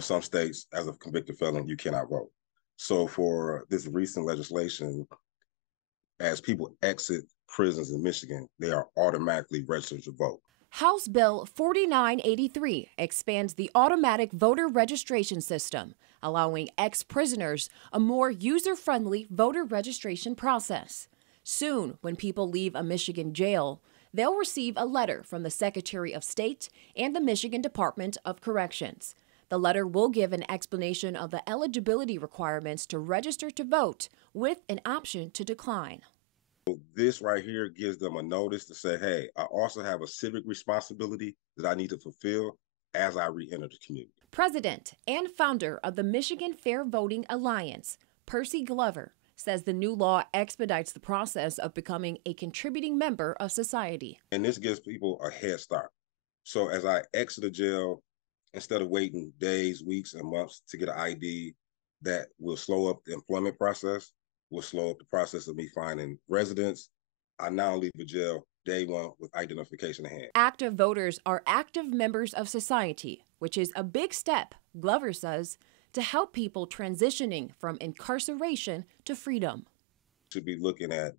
Some states, as a convicted felon, you cannot vote. So for this recent legislation, as people exit prisons in Michigan, they are automatically registered to vote. House Bill 4983 expands the automatic voter registration system, allowing ex-prisoners a more user-friendly voter registration process. Soon, when people leave a Michigan jail, they'll receive a letter from the Secretary of State and the Michigan Department of Corrections. The letter will give an explanation of the eligibility requirements to register to vote, with an option to decline. This right here gives them a notice to say, hey, I also have a civic responsibility that I need to fulfill as I re-enter the community. President and founder of the Michigan Fair Voting Alliance, Percy Glover, says the new law expedites the process of becoming a contributing member of society. And this gives people a head start. So as I exit the jail, instead of waiting days, weeks, and months to get an ID, that will slow up the employment process, will slow up the process of me finding residence. I now leave the jail day one with identification in hand. Active voters are active members of society, which is a big step, Glover says, to help people transitioning from incarceration to freedom. Should be looking at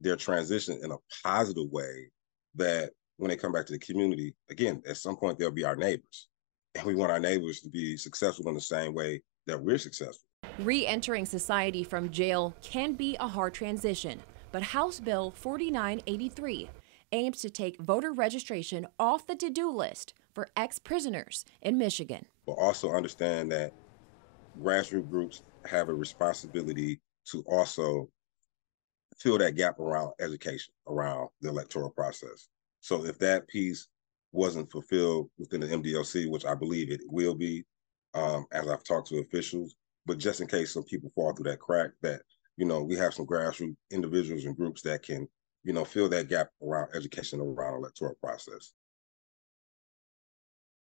their transition in a positive way, that when they come back to the community, again, at some point they'll be our neighbors. And we want our neighbors to be successful in the same way that we're successful. Re-entering society from jail can be a hard transition, but House Bill 4983 aims to take voter registration off the to-do list for ex-prisoners in Michigan. But also understand that grassroots groups have a responsibility to also fill that gap around education, around the electoral process. So if that piece wasn't fulfilled within the MDLC, which I believe it will be, as I've talked to officials, but just in case some people fall through that crack, that, we have some grassroots individuals and groups that can, fill that gap around education, around electoral process.